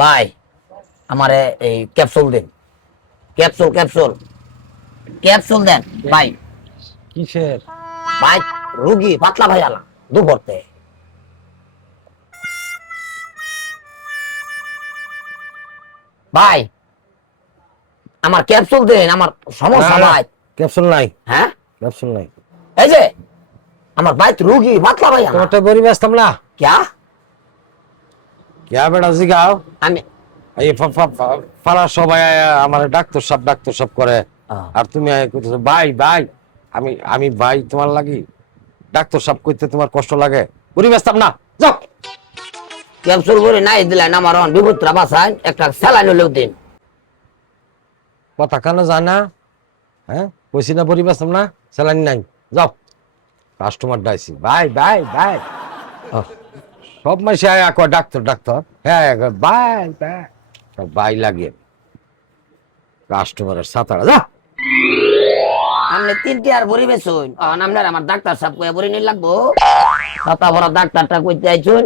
ভাই আমারে এই ক্যাপসুল দিন, ক্যাপসুল ক্যাপসুল ক্যাপসুল দেন ভাই। কিসের? ভাই রুগী পাতলা ভাই আলা দুপুরতে। ভাই আমার ক্যাপসুল দেন, আমার সমস্যা না, না, ভাই। ক্যাপসুল নাই, হ্যাঁ ক্যাপসুল নাই। এই যে আমার ভাই রুগী পাতলা ভাই আলা। তোমারটা বড়ি ব্যস্তাম না। ক্যা কে বেটা জিগাও। আমি এই পাড়া সবাই আমার ডাক্তার সব করে। আহ, আর তুমি কইতেছো ভাই ভাই। আমি আমি ভাই তোমার লাগি ডাক্তার সব কইতে তোমার কষ্ট লাগে? বড়ি ব্যস্তাম না, যাও। ক্যাপসুল করে নাই দিলেন আমার বিভূতরা বাসায় একটা স্যালাইন হলেও দিন। কথা কেন জানা? হ্যাঁ, কইছি না বড়ি ব্যস্তাম না, স্যালাইন নাই, যাও। কাস্টমার ডাইছি ভাই ভাই ভাই। আহ, সব মাসে আয়া কয় ডাক্তার ডাক্তার, হ্যাঁ ভাই ভাই, সব ভাই লাগে কাস্টমারের সাতারা, যা। আপনি 3টি আর বড়ি বেচুন, আপনার আমার ডাক্তার সাহেব কয়ে বড়ি নিয়ে লাগবো। ছাতা ভরা ডাক্তারটা কইতে আইছুন।